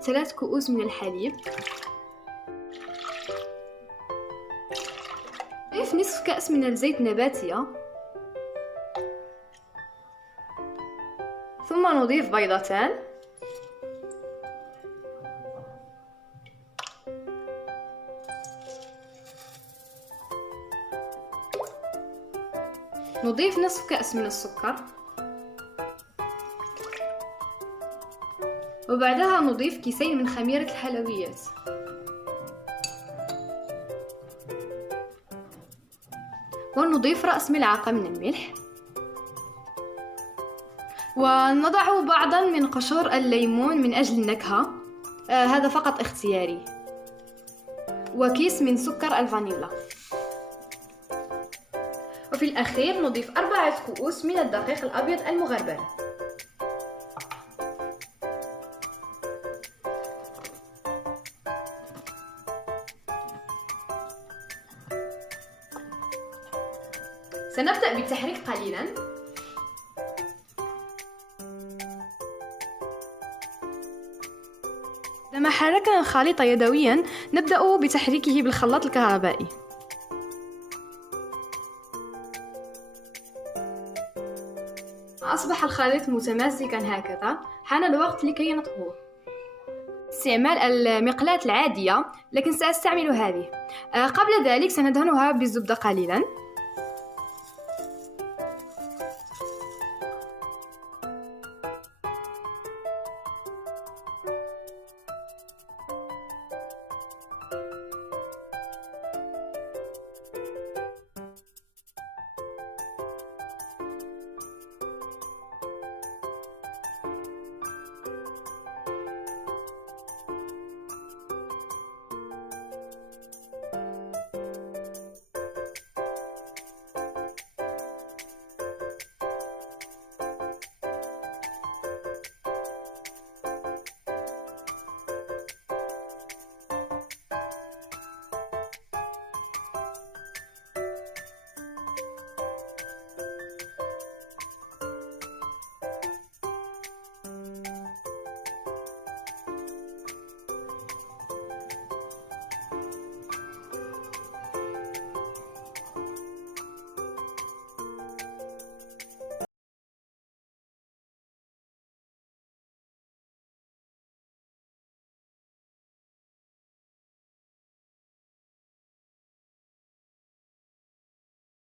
3 كؤوس من الحليب. نضيف نصف كأس من الزيت النباتية، ثم نضيف بيضتان، نضيف نصف كأس من السكر، وبعدها نضيف كيسين من خميرة الحلويات. ونضيف رأس ملعقة من الملح، ونضع بعضا من قشور الليمون من أجل النكهة، هذا فقط اختياري، وكيس من سكر الفانيلا. وفي الأخير نضيف 4 كؤوس من الدقيق الأبيض المغربل. سنبدأ بالتحريك قليلا. عندما حركنا الخليط يدويا نبدأ بتحريكه بالخلاط الكهربائي. أصبح الخليط متماسكا هكذا، حان الوقت لكي نطهوه. استعمال المقلاة العادية، لكن سأستعمل هذه. قبل ذلك سندهنها بالزبدة قليلا.